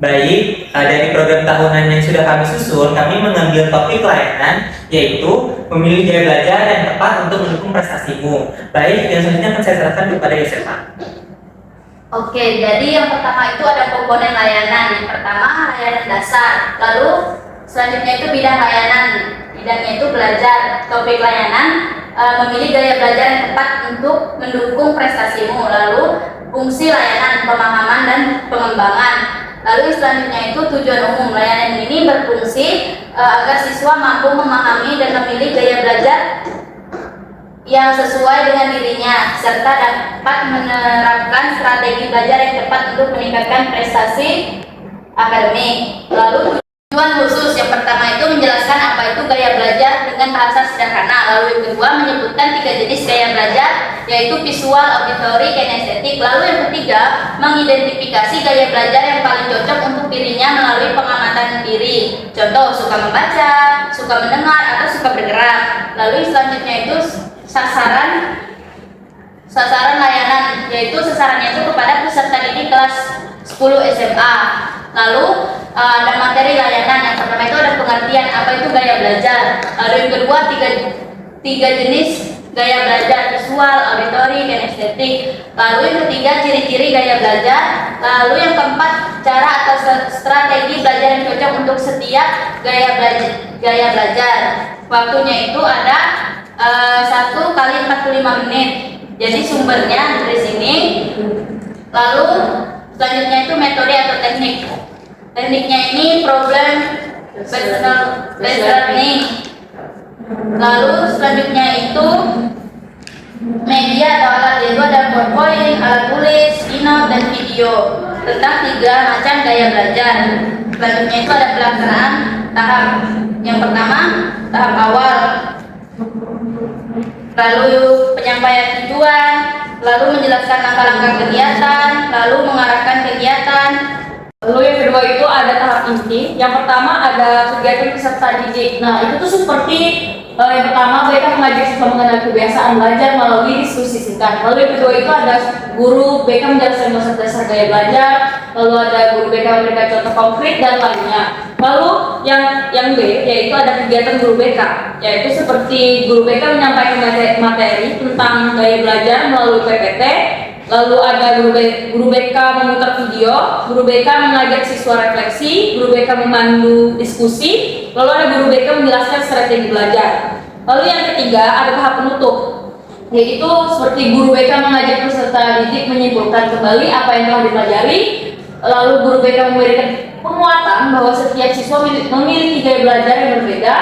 Baik, dari program tahunan yang sudah kami susun, kami mengambil topik layanan, yaitu memilih gaya belajar yang tepat untuk mendukung prestasimu. Baik, yang selanjutnya akan saya serahkan kepada Yosefa. Oke, jadi yang pertama itu ada komponen layanan. Yang pertama layanan dasar, lalu selanjutnya itu bidang layanan. Bidangnya itu belajar. Topik layanan, memilih gaya belajar yang tepat untuk mendukung prestasimu. Lalu fungsi layanan, pemahaman dan pengembangan. Lalu selanjutnya itu tujuan umum. Layanan ini berfungsi agar siswa mampu memahami dan memilih gaya belajar yang sesuai dengan dirinya, serta dapat menerapkan strategi belajar yang tepat untuk meningkatkan prestasi akademik. Lalu tujuan khusus, yang pertama itu menjelaskan apa itu gaya belajar dengan bahasa sederhana. Lalu yang kedua menyebutkan 3 jenis gaya belajar, yaitu visual, auditory, kinestetik. Lalu yang ketiga mengidentifikasi gaya belajar yang paling cocok untuk dirinya melalui pengamatan diri. Contoh, suka membaca, suka mendengar, atau suka bergerak. Lalu selanjutnya itu sasaran layanan, yaitu sasarannya itu kepada peserta didik kelas 10 SMA. Lalu ada materi layanan. Yang pertama itu ada pengertian apa itu gaya belajar. Lalu yang kedua tiga jenis gaya belajar, visual, auditory, kinestetik. Lalu yang ketiga ciri-ciri gaya belajar. Lalu yang keempat cara atau strategi belajar yang cocok untuk setiap gaya belajar. Waktunya itu ada 1 kali 45 menit. Jadi sumbernya dari sini. Lalu selanjutnya itu metode atau teknik. Tekniknya ini problem based learning. Lalu selanjutnya itu media atau alat, yaitu ada PowerPoint, alat tulis, keynote, dan video tentang 3 macam gaya belajar. Selanjutnya itu ada pelaksanaan tahap. Yang pertama tahap awal, lalu penyampaian tujuan, lalu menjelaskan langkah-langkah kegiatan, lalu mengarahkan kegiatan. Lalu yang kedua itu ada tahap inti. Yang pertama ada kegiatan peserta didik. Nah, itu tuh seperti yang pertama mereka mengajak siswa mengenal kebiasaan belajar melalui diskusi singkat. Lalu yang kedua itu ada guru BK menjelaskan dasar-dasar gaya belajar. Lalu ada guru BK memberikan contoh konkret dan lainnya. Lalu yang B yaitu ada kegiatan guru BK, yaitu seperti guru BK menyampaikan materi tentang gaya belajar melalui PPT. Lalu ada guru BK memutar video, guru BK mengajak siswa refleksi, guru BK memandu diskusi, lalu ada guru BK menjelaskan strategi belajar. Lalu yang ketiga ada tahap penutup, yaitu seperti guru BK mengajak peserta didik menyimpulkan kembali apa yang telah dipelajari. Lalu guru BK memberikan penguatan bahwa setiap siswa memiliki gaya belajar yang berbeda.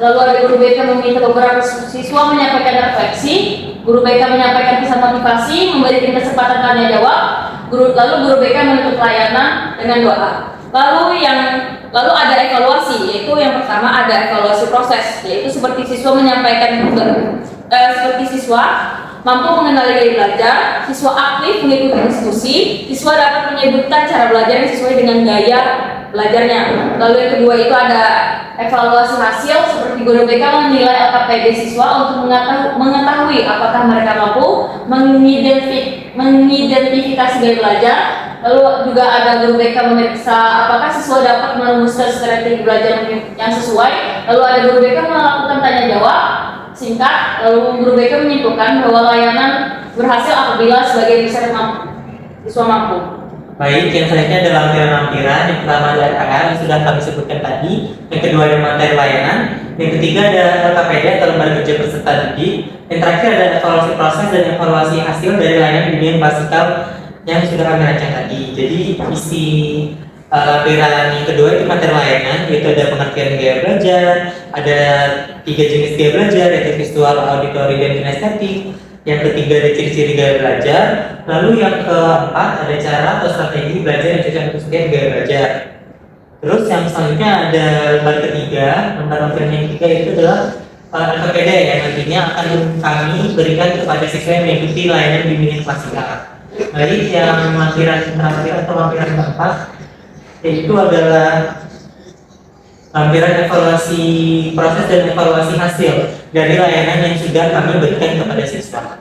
Lalu ada guru BK meminta beberapa siswa menyampaikan refleksi, guru BK menyampaikan pesan motivasi, memberikan kesempatan tanya jawab. Lalu guru BK menutup layanan dengan doa. Lalu ada evaluasi, yaitu yang pertama ada evaluasi proses, yaitu seperti siswa menyampaikan seperti siswa mampu mengenali gaya belajar, siswa aktif mengikuti diskusi, siswa dapat menyebutkan cara belajar yang sesuai dengan gaya belajarnya. Lalu yang kedua itu ada evaluasi hasil, seperti guru BK menilai LKPD siswa untuk mengetahui apakah mereka mampu mengidentifikasi gaya belajar. Lalu juga ada guru BK memeriksa apakah siswa dapat merumuskan strategi belajar yang sesuai. Lalu ada guru BK melakukan tanya jawab singkat. Lalu guru BK menyimpulkan bahwa layanan berhasil apabila sebagian besar siswa mampu. Baik, yang selanjutnya adalah lampiran-lampiran. Yang pertama adalah KL yang sudah kami sebutkan tadi. Yang kedua ada materi layanan. Yang ketiga ada LKPD atau lembaga kerja peserta didik. Yang terakhir ada evaluasi proses dan evaluasi hasil dari layanan bimbingan klasikal yang sudah kami rancang tadi. Jadi isi lampiran yang kedua itu materi layanan, yaitu ada pengertian gaya belajar, ada 3 jenis gaya belajar, yaitu visual, auditory, dan kinestetik. Yang ketiga ada ciri-ciri gaya belajar. Lalu yang keempat ada cara atau strategi belajar yang cocok untuk setiap gaya belajar. Terus yang selanjutnya ada lembar ketiga. Lembar yang ketiga itu adalah LKPD yang nantinya akan kami berikan kepada siswa yang mengikuti layanan bimbingan klasikal. Baik, yang lampiran terakhir atau lampiran keempat yaitu adalah lampiran evaluasi proses dan evaluasi hasil dari layanan yang sudah kami berikan kepada siswa.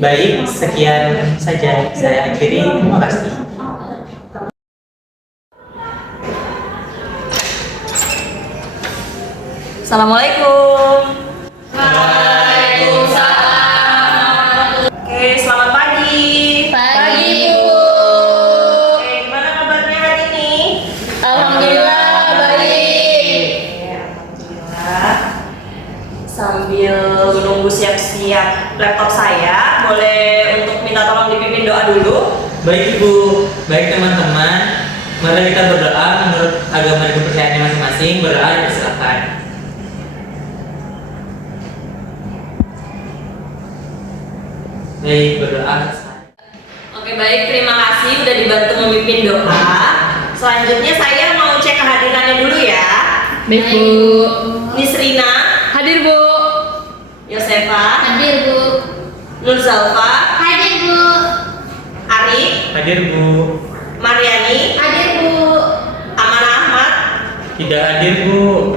Baik, sekian saja saya akhiri. Terima kasih. Assalamualaikum. Waalaikumsalam. Oke, selamat pagi. Pagi, Bu. Oke, gimana kabarnya hari ini? Alhamdulillah baik. Oke, alhamdulillah. Sambil menunggu siap-siap laptop saya, boleh untuk minta tolong dipimpin doa dulu. Baik Ibu, baik teman-teman. Mari kita berdoa menurut agama dan kepercayaannya masing-masing. Berdoa, dipersilakan. Baik, berdoa. Oke, baik, terima kasih udah dibantu memimpin doa. Selanjutnya saya mau cek kehadirannya dulu ya. Baik, Bu. Miss Rina, Hadir, Bu. Yosefa, Hadir, Bu. Nur Zalfa, Hadir, Bu. Ari, Hadir Bu. Mariani, Hadir, Bu. Aman Ahmad. Tidak hadir Bu.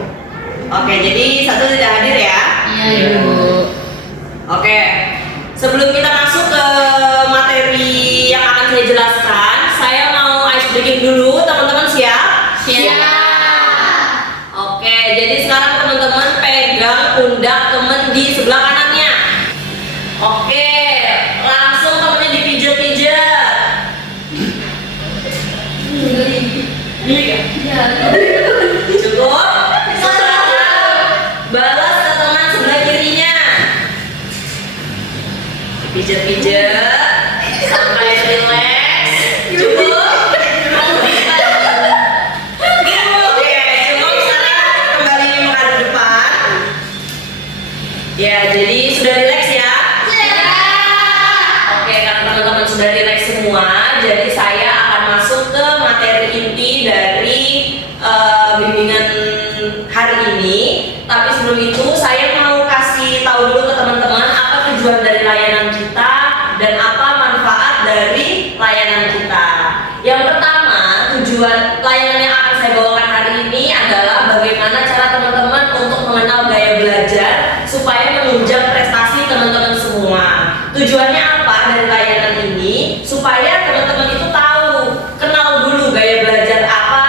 Oke, jadi satu tidak hadir ya. Iya, Bu. Oke, sebelum kita masuk ke materi yang akan saya jelaskan, saya mau ice breaking dulu, teman-teman siap? Siap. Oke, jadi sekarang teman-teman pegang pundak teman di sebelah kanannya. Oke, langsung temennya dipijat-pijat. Cukup? Sekarang balas ke teman sebelah kirinya. Dipijat-pijat sampai relax. Cukup? Oke, cukup. Sekarang kembali menghadap depan. Ya, jadi sudah relax ya. Oke, karena teman-teman sudah relax semua, jadi saya akan masuk ke materi inti dari bimbingan hari ini. Tapi sebelum itu saya mau kasih tahu dulu ke teman-teman apa tujuan dari layanan kita dan apa manfaat dari layanan kita. Yang pertama, tujuan layanan yang akan saya bawakan hari ini adalah bagaimana cara teman-teman untuk mengenal gaya belajar supaya menunjang prestasi teman-teman semua. Tujuannya apa dari layanan ini? Supaya teman-teman itu tahu, kenal dulu gaya belajar apa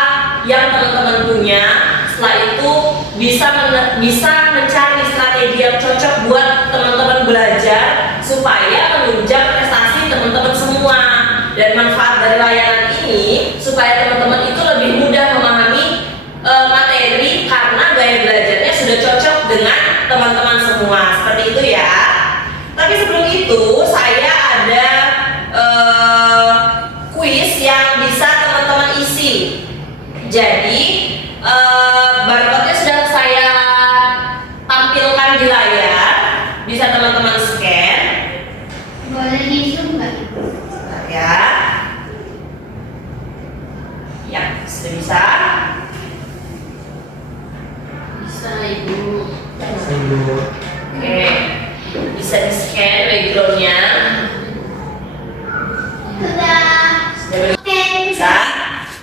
yang teman-teman punya. Setelah itu bisa mencari strategi yang cocok buat teman-teman belajar supaya menunjang prestasi teman-teman semua. Dan manfaat dari layanan ini supaya teman-teman itu lebih mudah memahami materi karena gaya belajarnya sudah cocok dengan teman-teman semua. Seperti itu ya. Tapi sebelum itu saya ada kuis yang bisa teman-teman isi. Jadi barcode-nya sudah saya tampilkan di layar, bisa teman-teman scan. Boleh di-zoom nggak? Bentar ya. Ya, sudah bisa. Bisa, Ibu. Ibu. Oke, bisa di scan backgroundnya. Sudah. Oke. Bisa.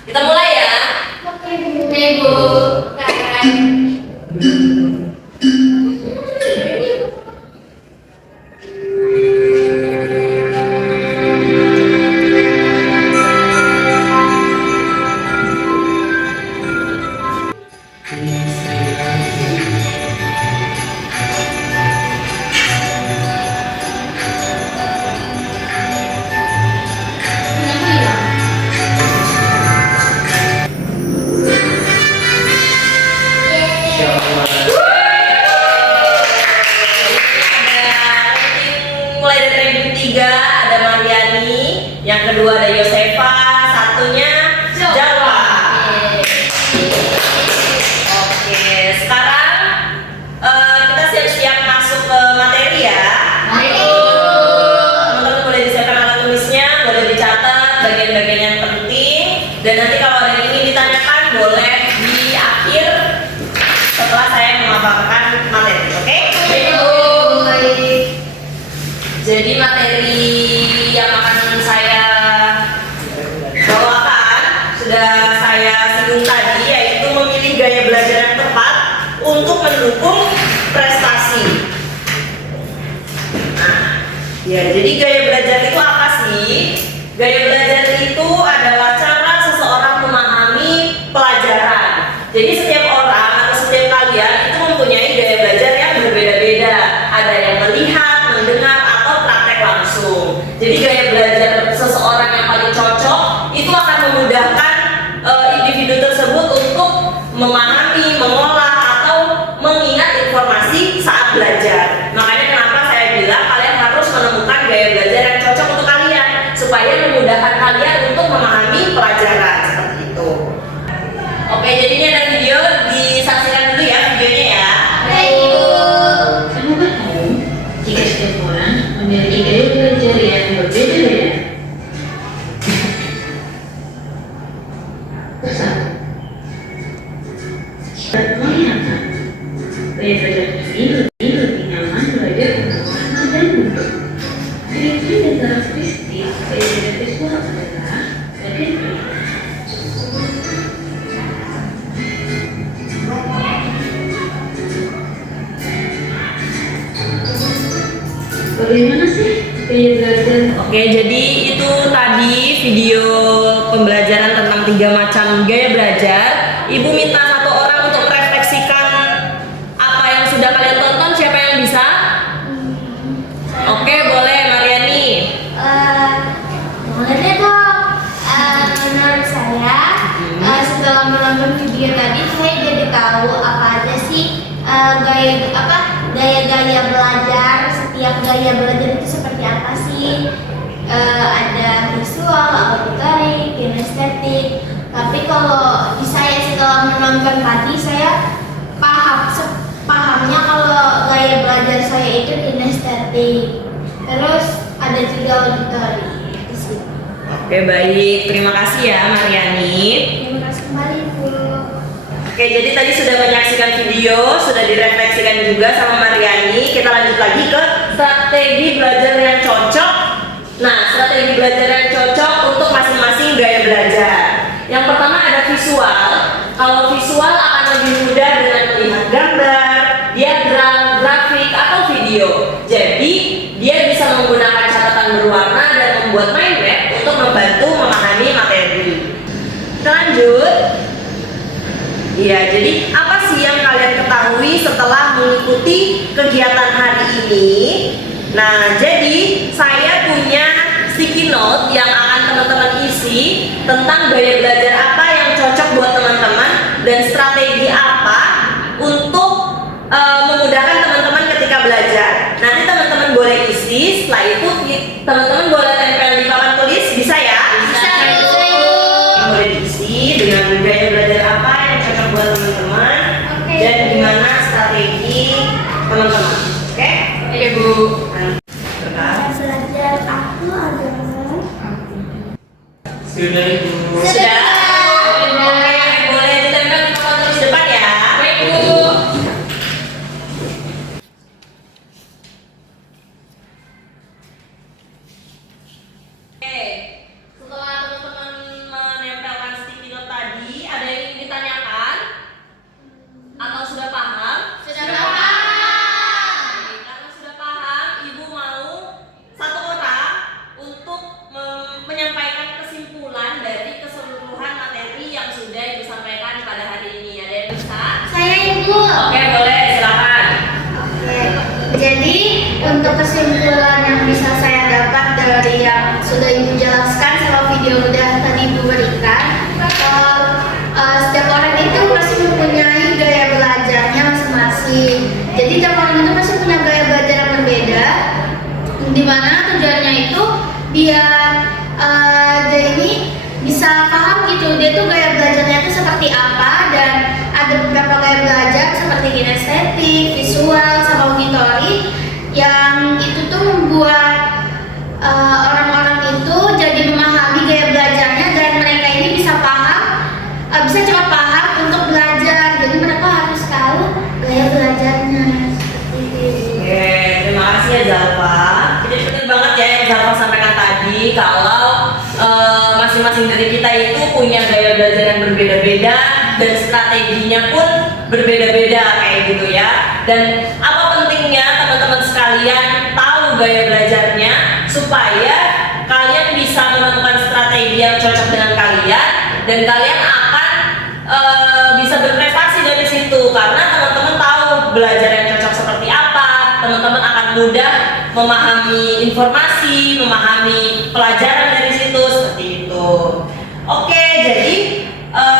Kita mulai ya. Oke, Bu. Kenapa hilang? Insya Allah. Mulai dari ranking 3 ada Mariani, yang kedua ada Yosefa, satunya Jawa. Oke, sekarang kita siap-siap masuk ke materi ya. Ayo. Teman-teman boleh disiapkan alat tulisnya, boleh dicatat bagian-bagian yang penting, dan nanti kalau ada yang ingin ditanyakan boleh di akhir setelah saya memaparkan materi. Oke? Jadi materi yang akan saya bawakan sudah saya singgung tadi, yaitu memilih gaya belajar yang tepat untuk mendukung prestasi. Nah, ya jadi gaya belajar itu apa sih? Gaya belajar itu adalah cara seseorang memahami pelajaran. Jadi setiap orang atau setiap kalian itu mempunyai Gaya belajar ini lebih nyaman belajar bersama dan duduk. Ciri-ciri dan karakteristik gaya belajar visual adalah bagian ini. Bagaimana sih gaya belajar? Oke, jadi itu tadi video pembelajaran tentang 3 macam gaya belajar. Ibu minta satu orang untuk merefleksikan apa yang sudah kalian tonton. Siapa yang bisa? Oke, boleh Mariani. Boleh dong. Menurut saya, setelah menonton video tadi, saya jadi tahu apa aja sih gaya-gaya belajar. Setiap gaya belajar itu seperti apa sih? Ada visual, auditory, kinestetik. Tapi kalau di saya setelah menonton tadi, saya pahamnya kalau gaya belajar saya itu kinestetik. Terus ada juga auditory di sini. Oke, baik. Terima kasih ya Mariani. Terima kasih kembali, Bu. Oke, jadi tadi sudah menyaksikan video, sudah direfleksikan juga sama Mariani. Kita lanjut lagi ke strategi belajar yang cocok. Nah, strategi belajar yang cocok untuk masing-masing gaya belajar. Yang pertama ada visual. Kalau visual akan lebih mudah dengan melihat gambar, diagram, grafik, atau video. Jadi, dia bisa menggunakan catatan berwarna dan membuat mind map untuk membantu memahami materi. Kita lanjut. Iya, jadi apa sih yang kalian ketahui setelah mengikuti kegiatan hari ini? Nah, jadi saya punya sticky note yang akan teman-teman isi tentang gaya belajar apa yang cocok buat teman-teman dan strategi apa untuk memudahkan teman-teman ketika belajar. Nanti teman-teman boleh isi, setelah itu teman-teman boleh tempel di papan tulis, bisa ya? Bisa, Boleh diisi dengan gaya belajar apa yang cocok buat teman-teman. Oke. Dan gimana strategi teman-teman. Oke? Oke, Bu. Belajar aku adalah Sudah Ibu. Sudah? Oke, boleh ditempel di papan tulis depan ya. Baik, Bu. Oke, setelah teman-teman menempelkan sticky note tadi, ada yang ingin ditanyakan? Atau sudah paham? Sudah paham. Oke, karena sudah paham, Ibu mau satu orang untuk menyampaikan kesimpulan dari keseluruhan materi yang sudah Ibu sampaikan pada hari ini. Ada yang bisa? Saya Ibu. Oke, boleh, silakan. Oke. Jadi untuk kesimpulan yang bisa saya dapat dari yang sudah Ibu jelaskan sama video udah tadi Ibu berikan, setiap orang itu pasti mempunyai gaya belajarnya masing-masing. Jadi tiap orang itu pasti punya gaya belajar yang berbeda, di mana tujuannya itu biar dia ini bisa paham gitu, dia tuh gaya belajarnya itu seperti apa, dan ada beberapa gaya belajar seperti kinestetik, visual, sama auditory yang itu tuh membuat orang-orang itu jadi memahami gaya belajarnya dan mereka ini bisa paham, bisa cepat paham untuk belajar. Jadi mereka harus tahu gaya belajarnya seperti itu. Oke, terima kasih ya Zalfa. Jadi benar banget ya yang Zalfa sampaikan tadi, kalau masing-masing dari kita itu punya gaya belajar yang berbeda-beda dan strateginya pun berbeda-beda kayak gitu ya. Dan apa pentingnya teman-teman sekalian tahu gaya belajarnya supaya kalian bisa menemukan strategi yang cocok dengan kalian dan kalian akan bisa berprestasi dari situ, karena teman-teman tahu belajar yang cocok seperti apa, teman-teman akan mudah memahami informasi, memahami pelajaran dari situ seperti itu. Oke, jadi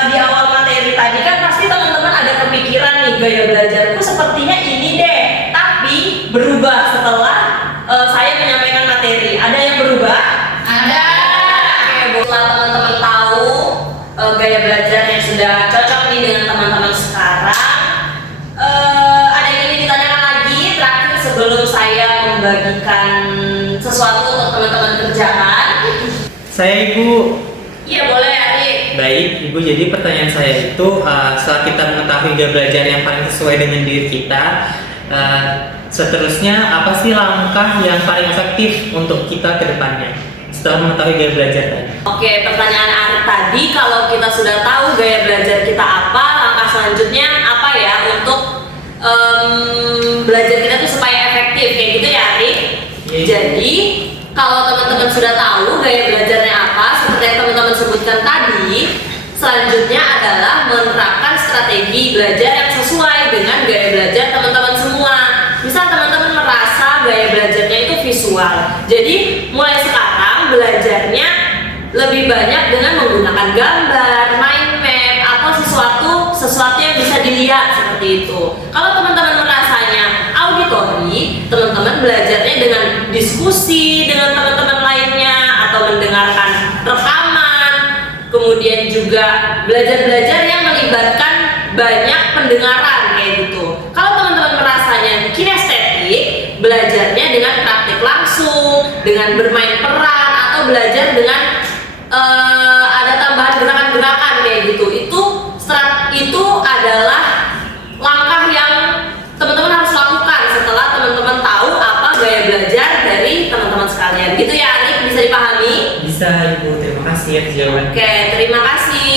di awal materi tadi kan pasti teman-teman ada kepikiran nih, gaya belajarku sepertinya ini deh, tapi berubah setelah saya menyampaikan materi. Ada yang berubah? Ada. Oke, setelah teman-teman tahu gaya belajar yang sudah cocok nih dengan teman-teman sekarang, ada yang ingin ditanyakan lagi terakhir sebelum saya membagikan sesuatu untuk teman-teman kerjakan? Saya Ibu. Iya boleh, Adik. Baik, Ibu. Jadi pertanyaan saya itu setelah kita mengetahui gaya belajar yang paling sesuai dengan diri kita, seterusnya apa sih langkah yang paling efektif untuk kita ke depannya setelah mengetahui gaya belajar tadi? Oke, pertanyaan Arif tadi, kalau kita sudah tahu gaya belajar kita apa, langkah selanjutnya apa ya untuk belajar kita tuh supaya efektif, kayak gitu ya Arif? Iya. Jadi kalau teman-teman sudah tahu gaya belajarnya apa, seperti yang teman-teman sebutkan tadi, selanjutnya adalah menerapkan strategi belajar yang sesuai dengan gaya belajar teman-teman semua. Misal teman-teman merasa gaya belajarnya itu visual, jadi mulai sekarang belajarnya lebih banyak dengan menggunakan gambar, mind map, atau sesuatu yang bisa dilihat seperti itu. Kalau teman-teman merasanya auditori, teman-teman belajarnya dengan diskusi dengan teman-teman lainnya atau mendengarkan rekaman, kemudian juga belajar-belajar yang melibatkan banyak pendengaran kayak gitu. Kalau teman-teman merasanya kinestetik, belajarnya dengan praktik langsung, dengan bermain peran, atau belajar dengan ada tambahan gerakan-gerakan kayak gitu. Itu adalah langkah yang teman-teman harus lakukan setelah teman-teman tahu apa gaya belajar dari teman-teman sekalian. Gitu ya Arif, bisa dipahami? Bisa, Ibu. Terima kasih ya jawabannya. Oke, terima kasih.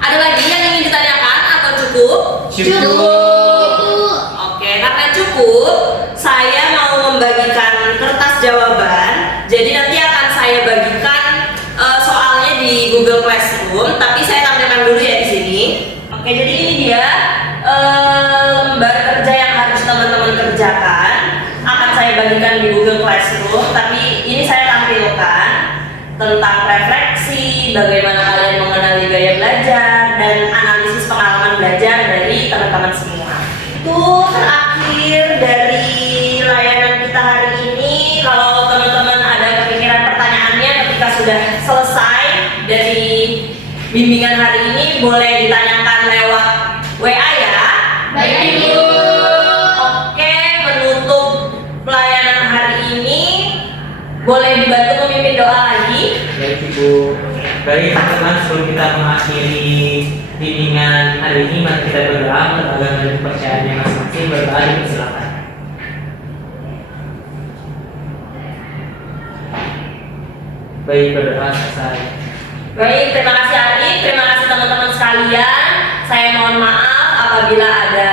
Ada lagi yang ingin ditanyakan atau cukup? Oke, karena cukup, saya mau membagikan kertas jawaban. Jadi nanti akan saya bagikan soalnya di Google Classroom, tapi saya tampilkan dulu ya di sini. Oke, jadi ini dia lembar kerja yang harus teman-teman kerjakan. Akan saya bagikan di Google Classroom, tapi ini saya tampilkan tentang refleksi, bagaimana kalian mengenali gaya belajar, dan analisis pengalaman belajar dari teman-teman semua. Itu terakhir dari layanan kita hari ini. Kalau teman-teman ada kepikiran pertanyaannya ketika sudah selesai dari bimbingan hari ini, boleh ditanyakan lewat WA ya. Baik, Ibu. Oke, menutup pelayanan hari ini, boleh dibantu memimpin doa lagi. Baik, Ibu. Baik, teman-teman, sebelum kita mengakhiri bimbingan hari ini, mari kita berdoa beragam dari kepercayaannya masing-masing. Berdoa, dipersilakan. Baik, berdoa selesai. Baik, terima kasih Arif, terima kasih teman-teman sekalian. Saya mohon maaf apabila ada